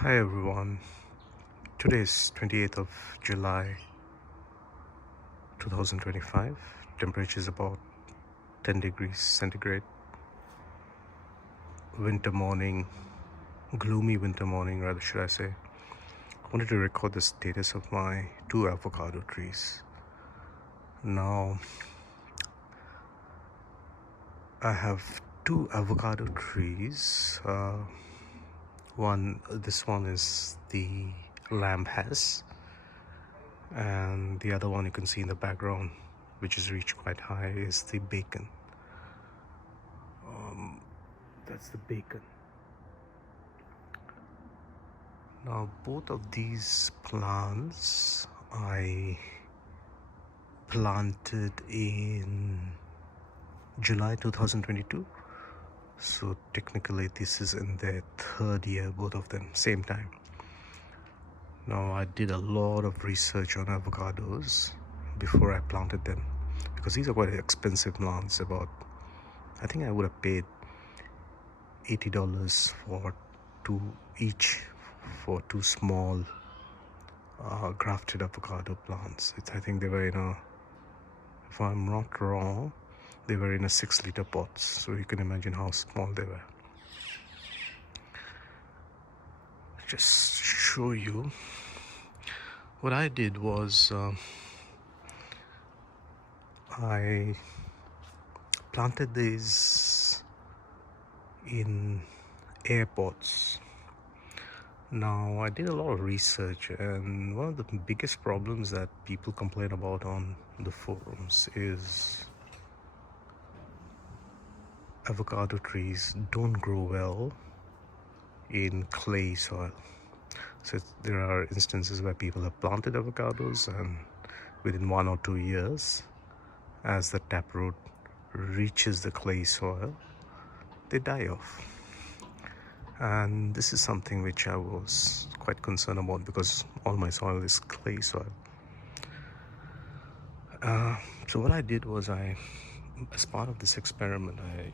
Hi everyone, today is 28th of July 2025. Temperature is about 10 degrees centigrade. Winter morning, gloomy winter morning rather should I say. I wanted to record the status of my 2 avocado trees. Now I have 2 avocado trees. This one is the lamb has, and the other one you can see in the background, which is reached quite high, is the bacon. That's the bacon. Now both of these plants I planted in July 2022, so technically this is in their 3rd year, both of them same time. Now I did a lot of research on avocados before I planted them, because these are quite expensive plants. I think I would have paid $80 for for 2 small grafted avocado plants. I think they were if I'm not wrong, they were in a 6-liter pots, so you can imagine how small they were. Just show you what I did was I planted these in airpots. Now I did a lot of research, and one of the biggest problems that people complain about on the forums is avocado trees don't grow well in clay soil. So there are instances where people have planted avocados, and within 1 or 2 years, as the taproot reaches the clay soil, they die off. And this is something which I was quite concerned about, because all my soil is clay soil. So what I did was, as part of this experiment, I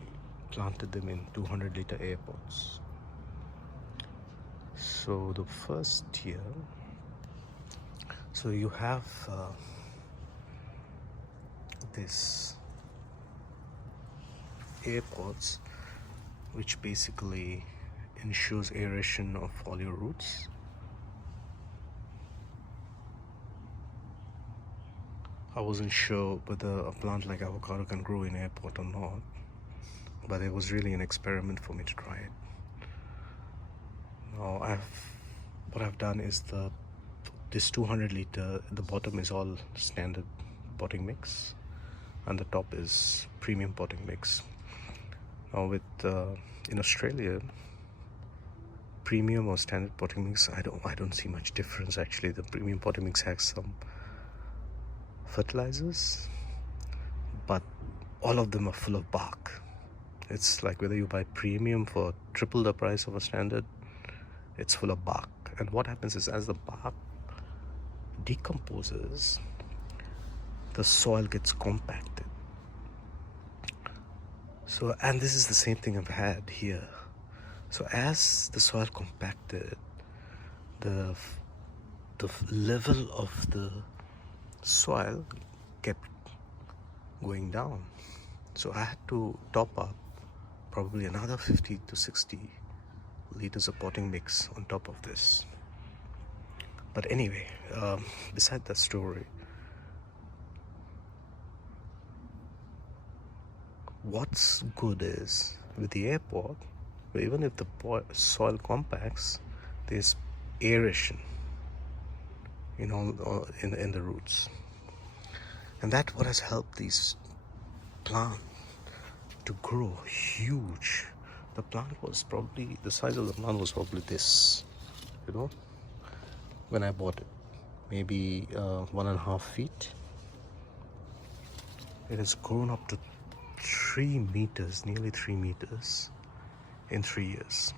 planted them in 200-liter air pots. So the first year, so you have this air pots, which basically ensures aeration of all your roots. I wasn't sure whether a plant like avocado can grow in air pot or not, but it was really an experiment for me to try it. Now what I've done is this 200-liter, the bottom is all standard potting mix, and the top is premium potting mix. Now in Australia, premium or standard potting mix, I don't see much difference actually. The premium potting mix has some fertilizers, but all of them are full of bark. It's like whether you buy premium for triple the price of a standard, it's full of bark. And what happens is, as the bark decomposes, the soil gets compacted. So, and this is the same thing I've had here. So as the soil compacted, the level of the soil kept going down. So I had to top up probably another 50 to 60 liters of potting mix on top of this. But anyway, beside that story, what's good is, with the air pot, even if the soil compacts, there's aeration in the roots, and that's what has helped these plants to grow huge. The size of the plant was probably this, when I bought it, maybe 1.5 feet. It has grown up to 3 meters, nearly 3 meters in 3 years.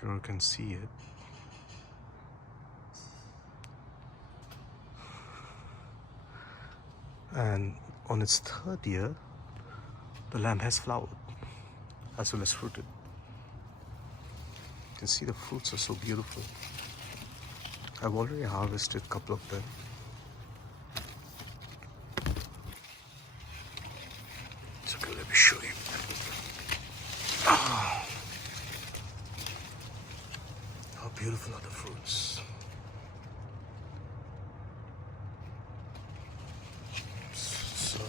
Sure, you can see it. And on its third year, the lamb has flowered as well as fruited. You can see the fruits are so beautiful. I've already harvested a couple of them. So okay, let me show you. Ah, how beautiful are the fruits. So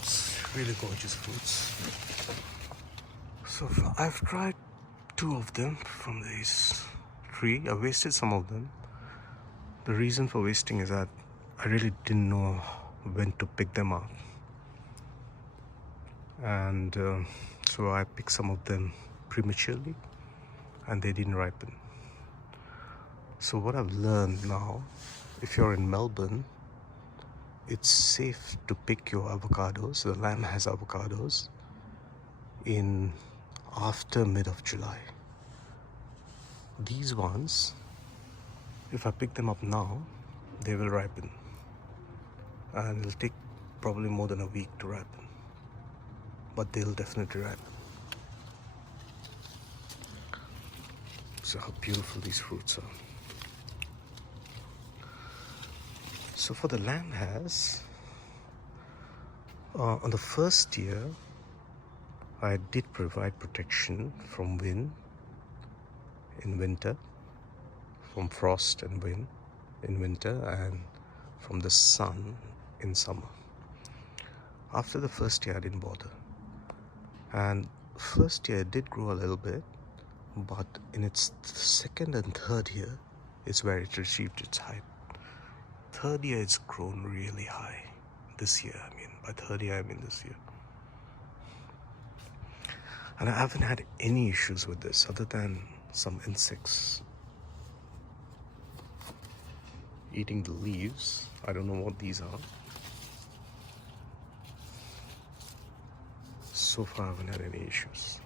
it's really gorgeous fruits. So I've tried 2 of them from this tree. I wasted some of them. The reason for wasting is that I really didn't know when to pick them up, and so I picked some of them prematurely and they didn't ripen. So what I've learned now, if you're in Melbourne, it's safe to pick your avocados. The lamb has avocados in after mid of July. These ones, if I pick them up now, they will ripen, and it'll take probably more than a week to ripen, but they'll definitely ripen. So how beautiful these fruits are. So for the lamb has, on the first year, I did provide protection from wind in winter, from frost and wind in winter, and from the sun in summer. After the first year, I didn't bother. And first year it did grow a little bit, but in its second and third year, it's where it achieved its height. Third year, it's grown really high. This year, I mean, by third year, I mean this year. And I haven't had any issues with this other than some insects eating the leaves. I don't know what these are. So far, I haven't had any issues.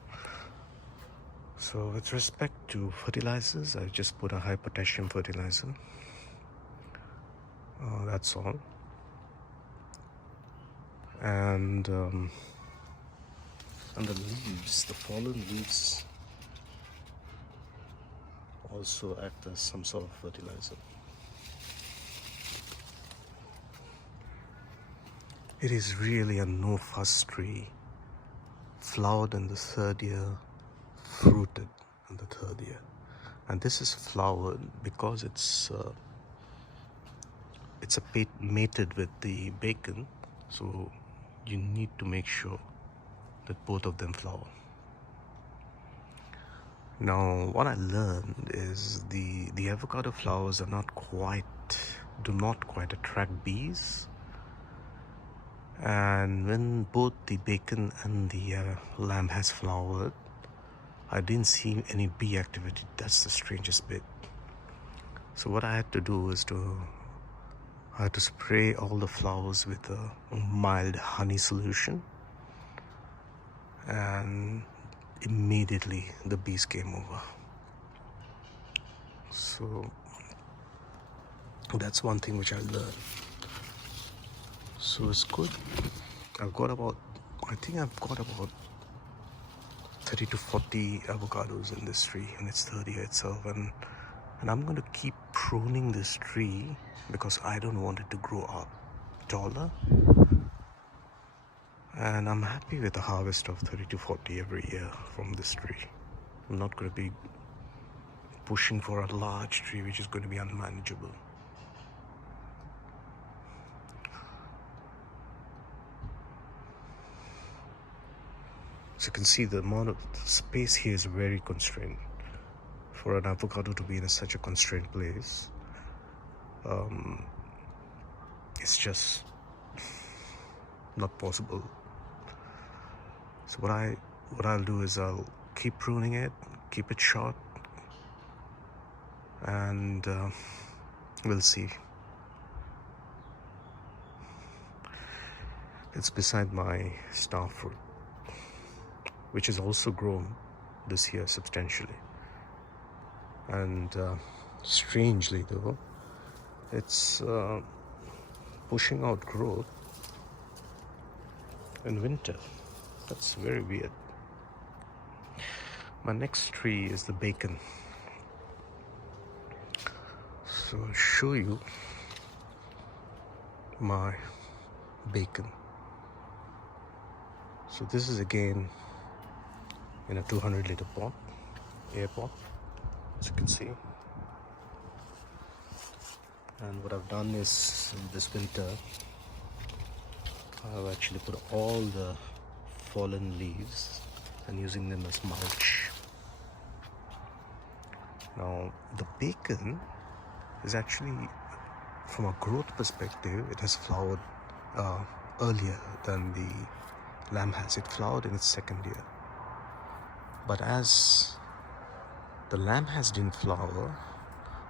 So with respect to fertilizers, I just put a high potassium fertilizer. That's all. And the leaves, the fallen leaves, also act as some sort of fertilizer. It is really a no-fuss tree, flowered in the third year, fruited in the third year. And this is flowered because it's mated with the bacon, so you need to make sure that both of them flower. Now, what I learned is the avocado flowers do not quite attract bees. And when both the bacon and the lamb has flowered, I didn't see any bee activity. That's the strangest bit. So what I had to do is I had to spray all the flowers with a mild honey solution, and immediately the bees came over. So that's one thing which I learned. So it's good. I think I've got about 30 to 40 avocados in this tree in its third year itself, and I'm going to keep pruning this tree because I don't want it to grow up taller. And I'm happy with a harvest of 30 to 40 every year from this tree. I'm not going to be pushing for a large tree which is going to be unmanageable. So you can see the amount of space here is very constrained. For an avocado to be in such a constrained place, it's just not possible. So what I'll do is I'll keep pruning it, keep it short, and we'll see. It's beside my star fruit, which is also grown this year substantially. And strangely though, It's pushing out growth in winter. That's very weird. My next tree is the bacon. So I'll show you my bacon. So this is again in a 200-liter pot, air pot, as you can see. And what I've done is, in this winter, I've actually put all the fallen leaves and using them as mulch. Now the bacon is actually, from a growth perspective, it has flowered earlier than the lamb has. It flowered in its second year. But as the lamb has didn't flower,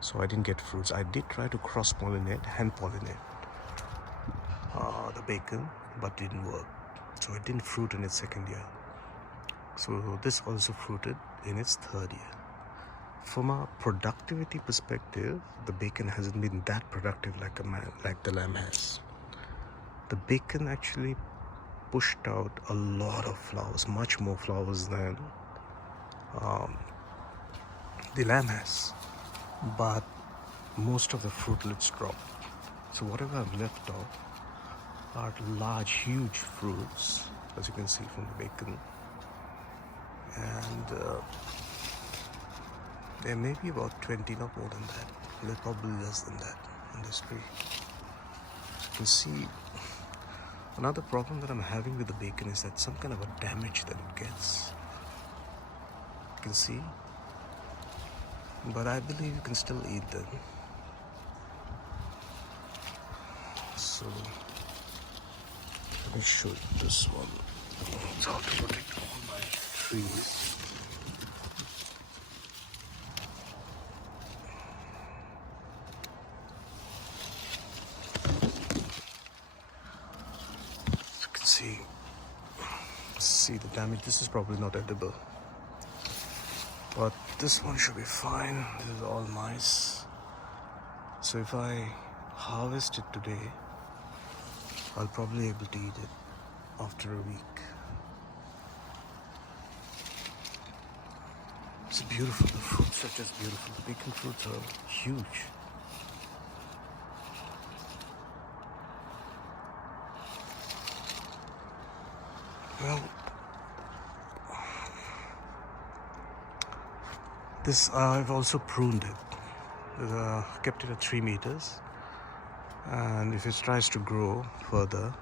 so I didn't get fruits. I did try to cross-pollinate, hand-pollinate the bacon, but didn't work. So it didn't fruit in its second year. So this also fruited in its third year. From a productivity perspective, the bacon hasn't been that productive like the lamb has. The bacon actually pushed out a lot of flowers, much more flowers than the lamb has. But most of the fruitlets dropped. So whatever I've left off are large, huge fruits, as you can see from the bacon. And there may be about 20, not more than that. There's probably less than that on this tree. As you can see, another problem that I'm having with the bacon is that some kind of a damage that it gets. You can see. But I believe you can still eat them. So let me show you this one. It's how to protect all my trees. As you can see the damage. This is probably not edible, but this one should be fine. This is all nice. So if I harvest it today, I'll probably be able to eat it after a week. It's beautiful. The fruits are just beautiful. The bacon fruits are huge. Well, this I've also pruned it. Kept it at 3 meters. And if it tries to grow further,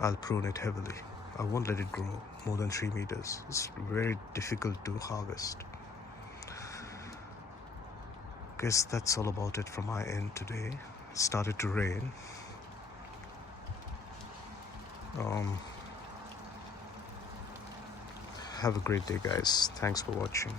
I'll prune it heavily. I won't let it grow more than 3 meters. It's very difficult to harvest. Guess that's all about it from my end today. It started to rain. Have a great day, guys. Thanks for watching.